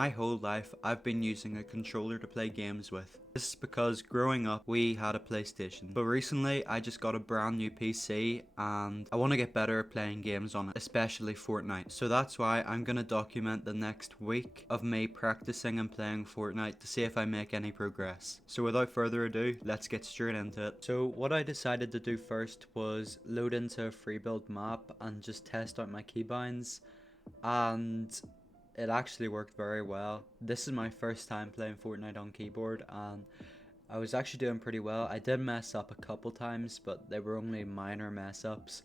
My whole life, I've been using a controller to play games with. This is because growing up, we had a PlayStation. But recently, I just got a brand new PC and I want to get better at playing games on it, especially Fortnite. So that's why I'm going to document the next week of me practicing and playing Fortnite to see if I make any progress. So without further ado, let's get straight into it. So what I decided to do first was load into a free build map and just test out my keybinds. And it actually worked very well. This is my first time playing Fortnite on keyboard and I was actually doing pretty well. I did mess up a couple times, but they were only minor mess ups.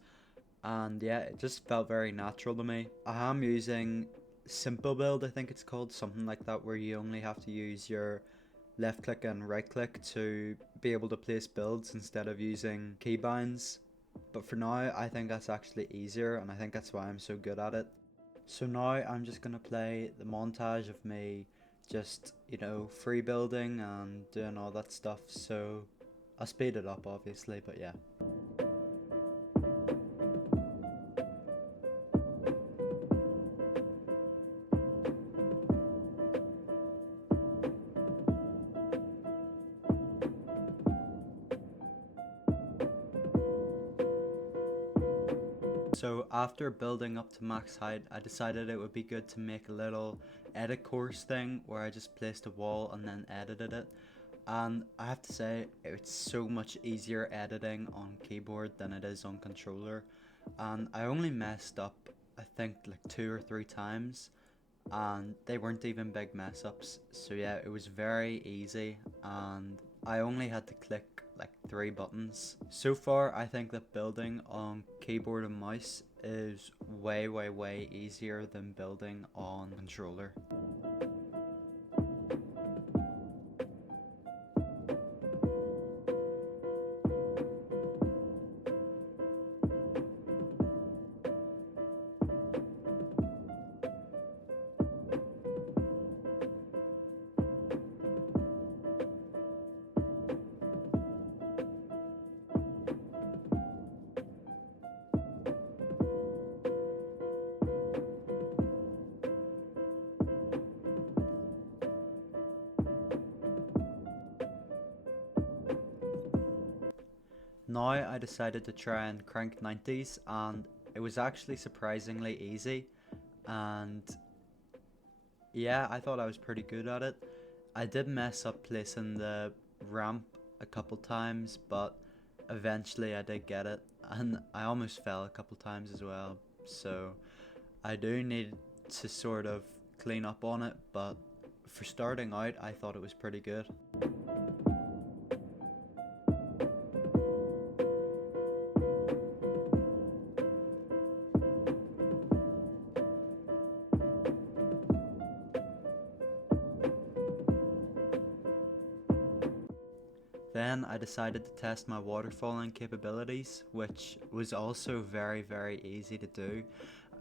And yeah, it just felt very natural to me. I am using simple build, I think it's called, something like that, where you only have to use your left click and right click to be able to place builds instead of using keybinds. But for now, I think that's actually easier and I think that's why I'm so good at it. So now I'm just gonna play the montage of me just, free building and doing all that stuff. So I'll speed it up obviously, but yeah. So after building up to max height, I decided it would be good to make a little edit course thing where I just placed a wall and then edited it. And I have to say, it's so much easier editing on keyboard than it is on controller. And I only messed up, I think, like 2 or 3 times. And they weren't even big mess ups. So yeah, it was very easy. And I only had to click like 3 buttons. So far, I think that building on keyboard and mouse is way easier than building on controller. Now I decided to try and crank 90s and it was actually surprisingly easy, and yeah, I thought I was pretty good at it. I did mess up placing the ramp a couple times, but eventually I did get it, and I almost fell a couple times as well, so I do need to sort of clean up on it, but for starting out I thought it was pretty good. Then I decided to test my waterfalling capabilities, which was also very easy to do.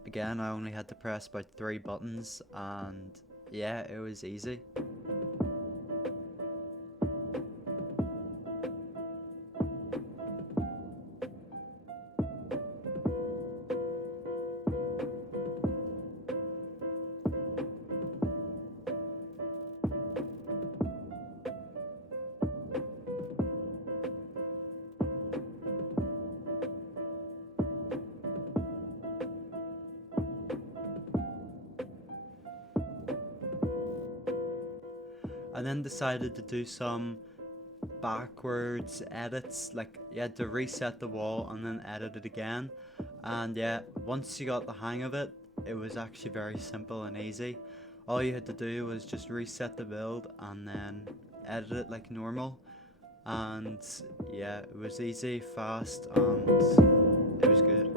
Again, I only had to press about 3 buttons and yeah, it was easy. I then decided to do some backwards edits, like you had to reset the wall and then edit it again, and yeah, once you got the hang of it, it was actually very simple and easy. All you had to do was just reset the build and then edit it like normal, and yeah, it was easy, fast, and it was good.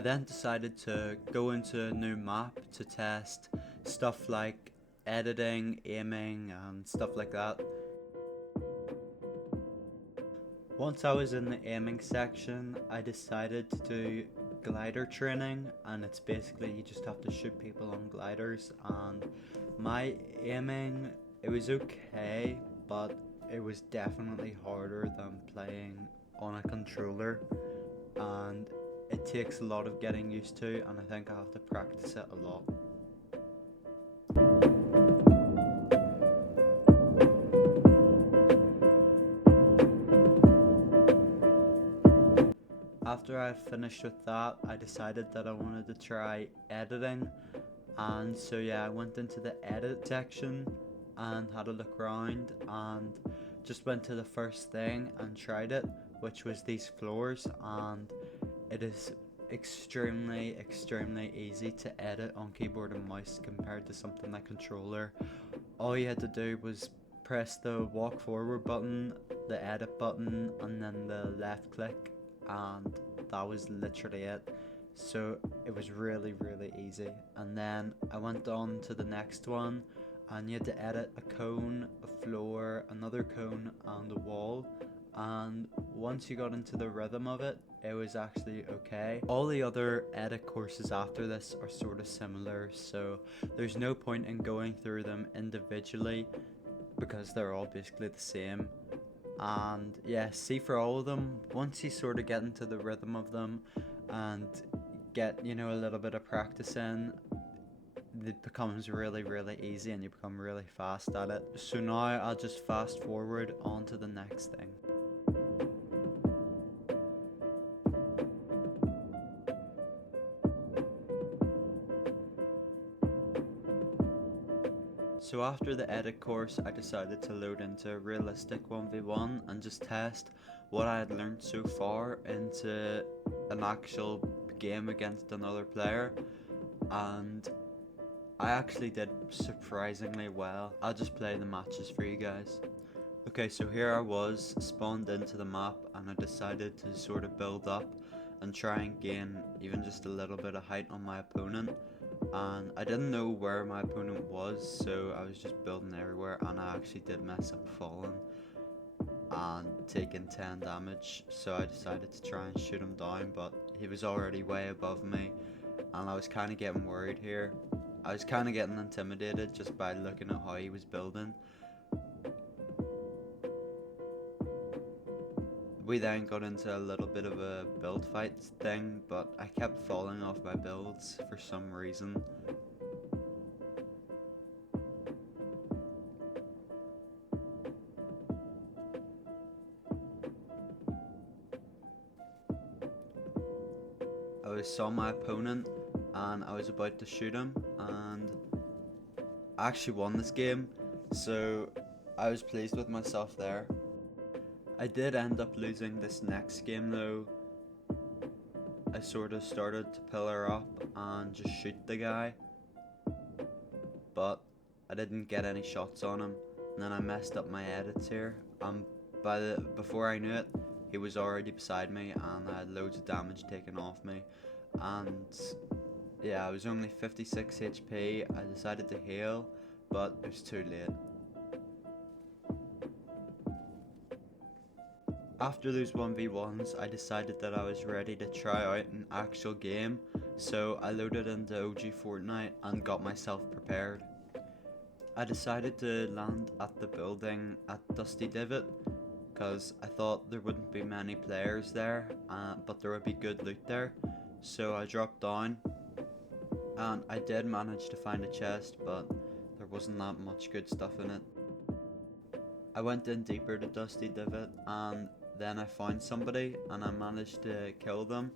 I then decided to go into a new map to test stuff like editing, aiming and stuff like that. Once I was in the aiming section, I decided to do glider training, and it's basically you just have to shoot people on gliders, and my aiming, it was okay, but it was definitely harder than playing on a controller, and it takes a lot of getting used to, and I think I have to practice it a lot. After I finished with that, I decided that I wanted to try editing, and so yeah, I went into the edit section and had a look around and just went to the first thing and tried it, which was these floors, and it is extremely easy to edit on keyboard and mouse compared to something like controller. All you had to do was press the walk forward button, the edit button, and then the left click, and that was literally it. So it was really easy. And then I went on to the next one, and you had to edit a cone, a floor, another cone, and a wall. And once you got into the rhythm of it, it was actually okay. All the other edit courses after this are sort of similar, so there's no point in going through them individually because they're all basically the same. And yeah, see, for all of them, once you sort of get into the rhythm of them and get, you know, a little bit of practice in, it becomes really easy and you become really fast at it. So now I'll just fast forward on to the next thing. So after the edit course, I decided to load into realistic 1v1 and just test what I had learned so far into an actual game against another player, and I actually did surprisingly well. I'll just play the matches for you guys. Okay, so here I was, spawned into the map, and I decided to sort of build up and try and gain even just a little bit of height on my opponent. And I didn't know where my opponent was, so I was just building everywhere, and I actually did mess up falling and taking 10 damage, so I decided to try and shoot him down, but he was already way above me, and I was kind of getting worried here. I was kind of getting intimidated just by looking at how he was building. We then got into a little bit of a build fight thing, but I kept falling off my builds for some reason. I saw my opponent and I was about to shoot him, and I actually won this game, so I was pleased with myself there. I did end up losing this next game though. I sort of started to pillar up and just shoot the guy, but I didn't get any shots on him, and then I messed up my edits here. Before I knew it, he was already beside me and I had loads of damage taken off me, and yeah, I was only 56 HP. I decided to heal, but it was too late. After those 1v1s, I decided that I was ready to try out an actual game, so I loaded into OG Fortnite and got myself prepared. I decided to land at the building at Dusty Divot, because I thought there wouldn't be many players there, but there would be good loot there, so I dropped down, and I did manage to find a chest, but there wasn't that much good stuff in it. I went in deeper to Dusty Divot, and then I found somebody and I managed to kill them.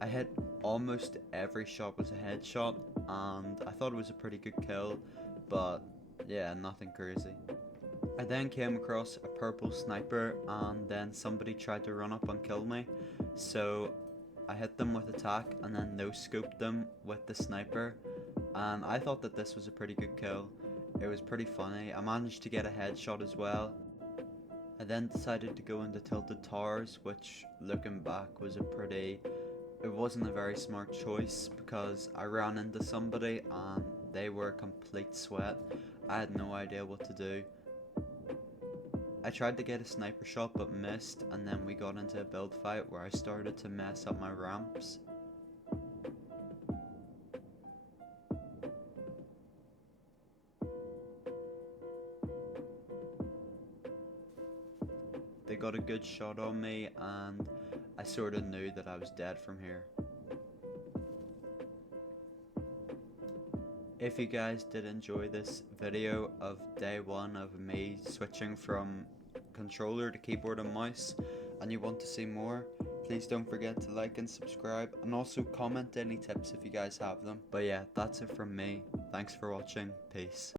I hit almost every shot was a headshot, and I thought it was a pretty good kill, but yeah, nothing crazy. I then came across a purple sniper, and then somebody tried to run up and kill me, so I hit them with attack and then no-scoped them with the sniper, and I thought that this was a pretty good kill. It was pretty funny. I managed to get a headshot as well. I then decided to go into Tilted Towers, which looking back was a pretty It wasn't a very smart choice because I ran into somebody and they were a complete sweat. I had no idea what to do. I tried to get a sniper shot but missed, and then we got into a build fight where I started to mess up my ramps. They got a good shot on me and I sort of knew that I was dead from here. If you guys did enjoy this video of day one of me switching from controller to keyboard and mouse, and you want to see more, please don't forget to like and subscribe, and also comment any tips if you guys have them. But yeah, that's it from me. Thanks for watching. Peace.